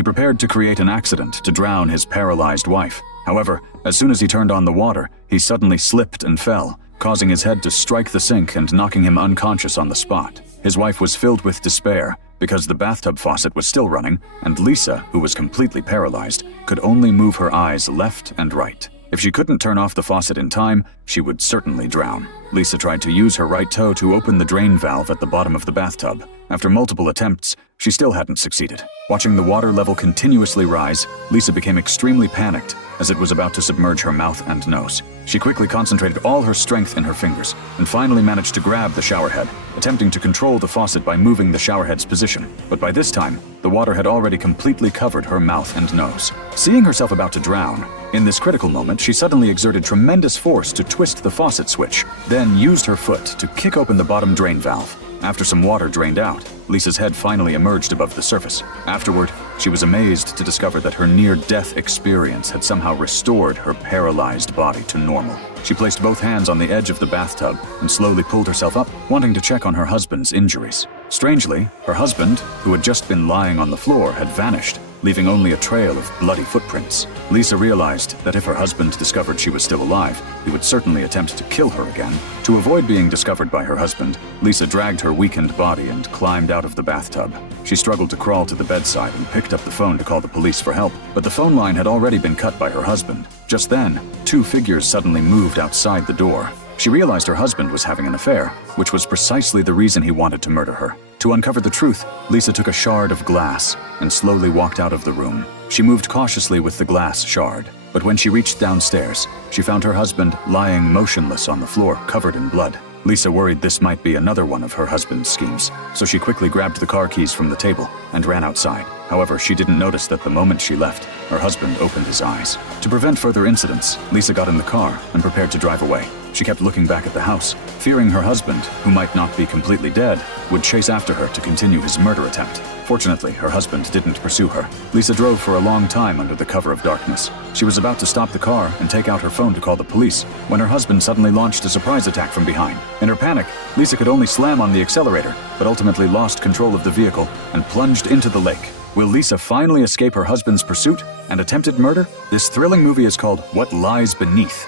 He prepared to create an accident to drown his paralyzed wife. However, as soon as he turned on the water, he suddenly slipped and fell, causing his head to strike the sink and knocking him unconscious on the spot. His wife was filled with despair because the bathtub faucet was still running, and Lisa, who was completely paralyzed, could only move her eyes left and right. If she couldn't turn off the faucet in time, she would certainly drown. Lisa tried to use her right toe to open the drain valve at the bottom of the bathtub. After multiple attempts, she still hadn't succeeded. Watching the water level continuously rise, Lisa became extremely panicked as it was about to submerge her mouth and nose. She quickly concentrated all her strength in her fingers and finally managed to grab the shower head, attempting to control the faucet by moving the shower head's position. But by this time, the water had already completely covered her mouth and nose. Seeing herself about to drown, in this critical moment, she suddenly exerted tremendous force to twist the faucet switch, then used her foot to kick open the bottom drain valve. After some water drained out, Lisa's head finally emerged above the surface. Afterward, she was amazed to discover that her near-death experience had somehow restored her paralyzed body to normal. She placed both hands on the edge of the bathtub and slowly pulled herself up, wanting to check on her husband's injuries. Strangely, her husband, who had just been lying on the floor, had vanished, leaving only a trail of bloody footprints. Lisa realized that if her husband discovered she was still alive, he would certainly attempt to kill her again. To avoid being discovered by her husband, Lisa dragged her weakened body and climbed out of the bathtub. She struggled to crawl to the bedside and picked up the phone to call the police for help, but the phone line had already been cut by her husband. Just then, two figures suddenly moved outside the door. She realized her husband was having an affair, which was precisely the reason he wanted to murder her. To uncover the truth, Lisa took a shard of glass and slowly walked out of the room. She moved cautiously with the glass shard, but when she reached downstairs, she found her husband lying motionless on the floor, covered in blood. Lisa worried this might be another one of her husband's schemes, so she quickly grabbed the car keys from the table and ran outside. However, she didn't notice that the moment she left, her husband opened his eyes. To prevent further incidents, Lisa got in the car and prepared to drive away. She kept looking back at the house, fearing her husband, who might not be completely dead, would chase after her to continue his murder attempt. Fortunately, her husband didn't pursue her. Lisa drove for a long time under the cover of darkness. She was about to stop the car and take out her phone to call the police when her husband suddenly launched a surprise attack from behind. In her panic, Lisa could only slam on the accelerator, but ultimately lost control of the vehicle and plunged into the lake. Will Lisa finally escape her husband's pursuit and attempted murder? This thrilling movie is called What Lies Beneath,